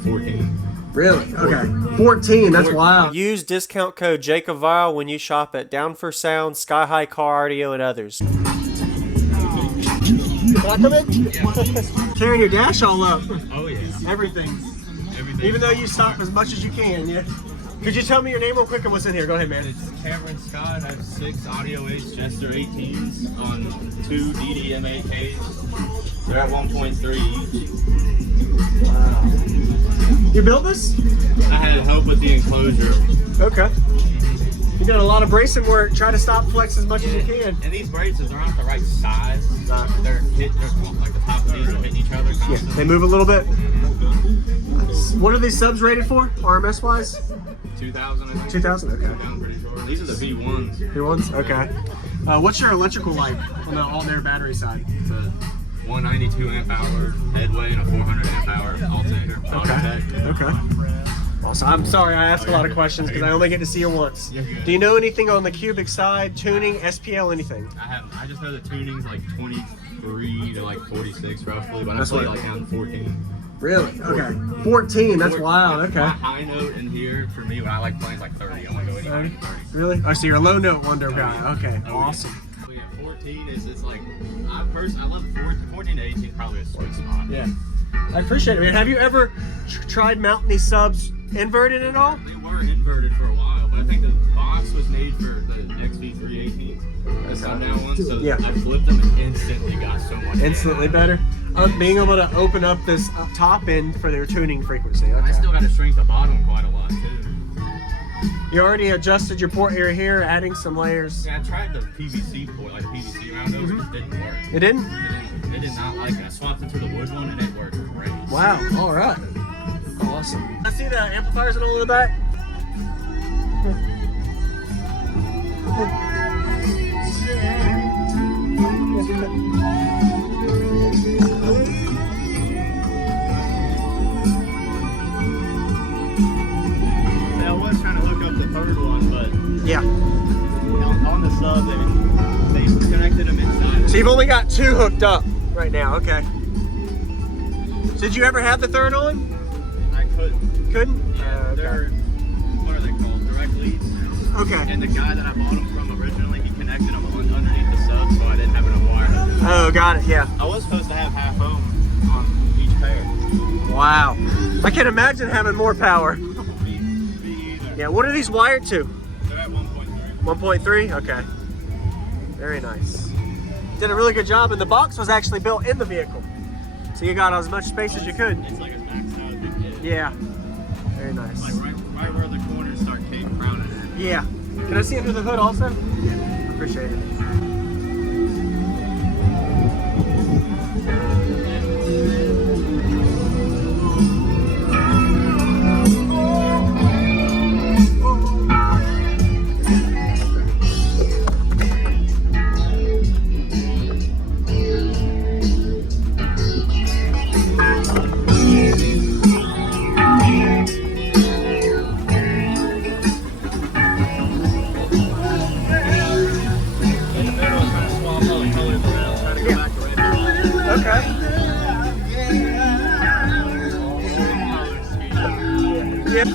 14. Really? Okay. 14, that's wild. Use discount code JacobViral when you shop at Down for Sound, SkyHigh Car Audio, and others. Can I come in? Yeah. Tearing your dash all up. Oh yeah. Everything. Everything. Even though you stop as much as you can, yeah. Could you tell me your name real quick and what's in here? Go ahead, man. It's Camron Scott. I have 6 audio Ace Jester 18s on 2 DDM8Ks. They're at 1.3 each. Wow. You built this? I had help with the enclosure. Okay. You're doing a lot of bracing work. Try to stop flex as much as you can. And these braces, they're not the right size. They're like the top of these are hitting each other constantly. Yeah, they move a little bit. What are these subs rated for, RMS wise? 2000, I think. 2000, okay. I'm pretty sure. These are the V1s. V1s, okay. What's your electrical like on the all-air battery side? It's a 192 amp hour headway and a 400 amp hour alternator. Okay. Also, I'm sorry I asked a lot of questions because I only get to see you once. Do you know anything on the cubic side, tuning, SPL, anything? I just know the tuning's like 23 to like 46 roughly, but I play like down to 14. Really? Okay. 14, that's wild, okay. My high note in here, for me, when I like playing, is like 30. I want to go anywhere 30. Really? Oh, so you're a low note wonder guy. Okay, awesome. Yeah. 14 is just like, I love 14 to 18 is probably a sweet spot. Yeah. I appreciate it, man. Have you ever tried mounting these subs inverted at all? They were inverted for a while, but I think the box was made for the XV318. The sundown one, so yeah. I flipped them and instantly got so much. Instantly better? Being able to open up this top end for their tuning frequency. Okay. I still got to shrink the bottom quite a lot too. You already adjusted your port area here, adding some layers. Yeah, I tried the PVC port, like the PVC round over, it just didn't work. It didn't? It did not like it. I swapped it to the wood one and it worked great. Wow, alright. Awesome. I see the amplifiers and all in the back. I was trying to hook up the third one, but yeah, on the sub they connected them inside. So you've only got 2 hooked up right now. Okay. So did you ever have the third on? I couldn't. Couldn't? Yeah, okay. They're, what are they called? Direct leads. Okay. And the guy that I bought them from originally, he connected them underneath the sub, so I didn't have enough wire. Oh, got it. Yeah. I was supposed to have half ohm on each pair. Wow. I can imagine having more power. Yeah. What are these wired to? They're at 1.3. 1.3? Okay. Very nice. Did a really good job, and the box was actually built in the vehicle. So you got as much space as you could. It's like it's maxed out as it is. Yeah. Very nice. Like right where the corners start crowning at. Yeah. Can I see under the hood also? Yeah. Appreciate it. Okay. Yep.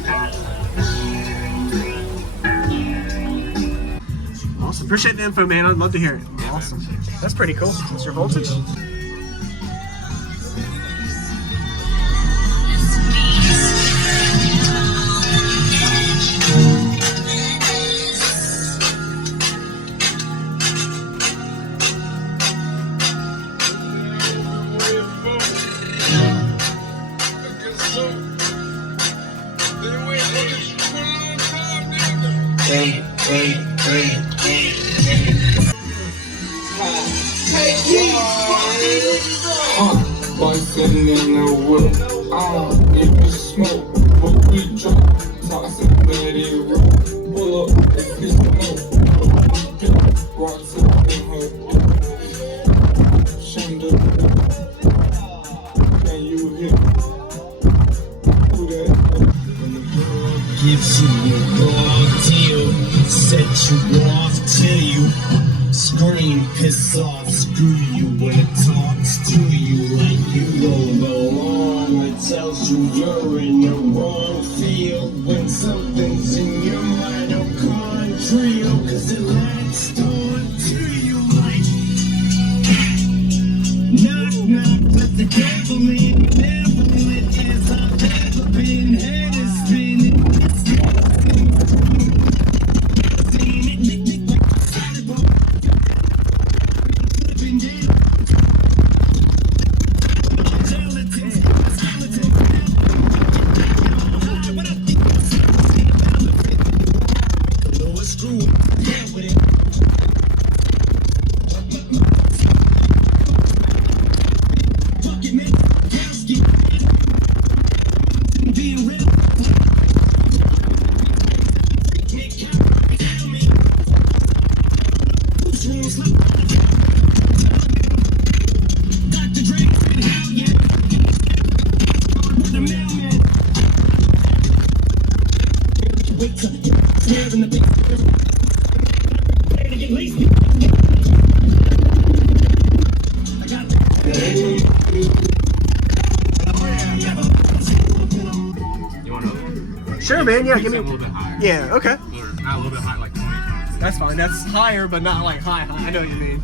Awesome. Appreciate the info, man. I'd love to hear it. Awesome. That's pretty cool. What's your voltage? Bustin' in the whip, if you smoke, but we drop, tossing bloody roll, pull up if you smoke, rocks up in her Shunda, can you hear who that? Gives you a raw deal, set you off till you Scream, piss off, screw you when it talks to you like you don't belong. It tells you you're in the wrong field when something's in your mitochondrial, cause it latched on to you like knock knock, let the devil in. Benevolent as I've ever been, head is spinning. You want to open? Sure, man. Yeah, give A me. little bit higher. Yeah. Okay. Or not a little bit high, like 20. That's fine. That's higher, but not like high. I know what you mean.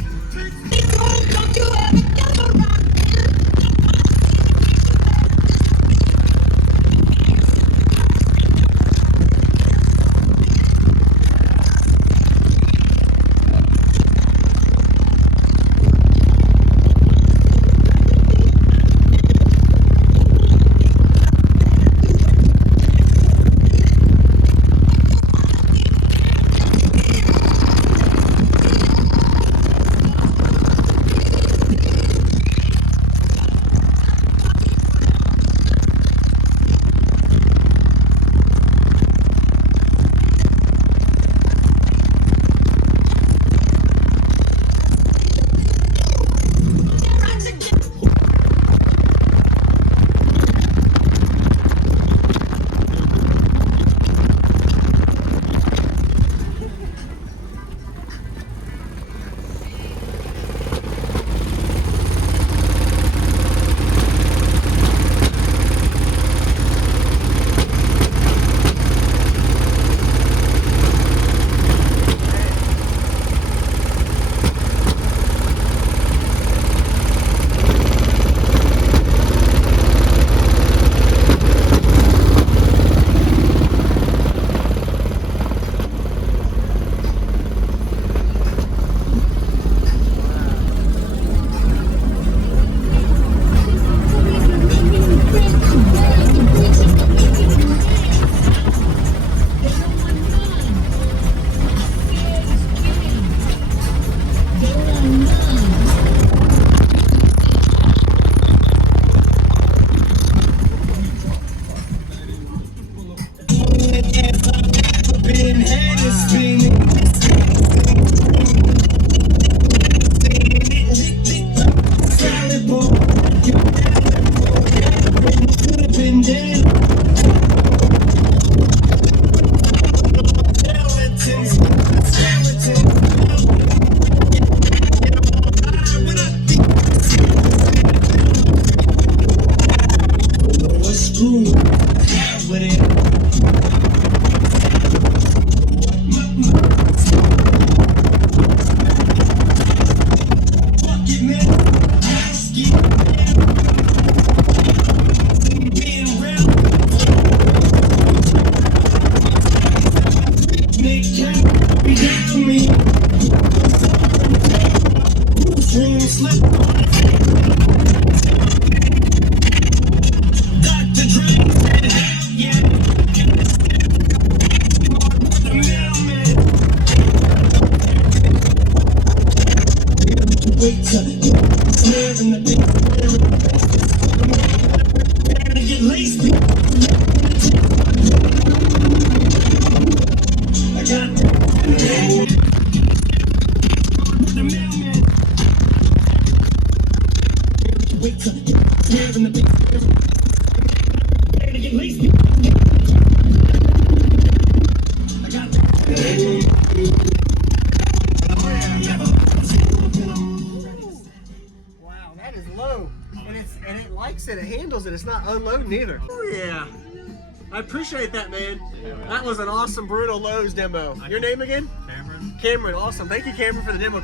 I got it's not unloading either. Oh yeah. I appreciate that, man. That was an awesome Brutal Lows demo. Your name again? Camron. Cameron, awesome. Thank you, Cameron, for the demo.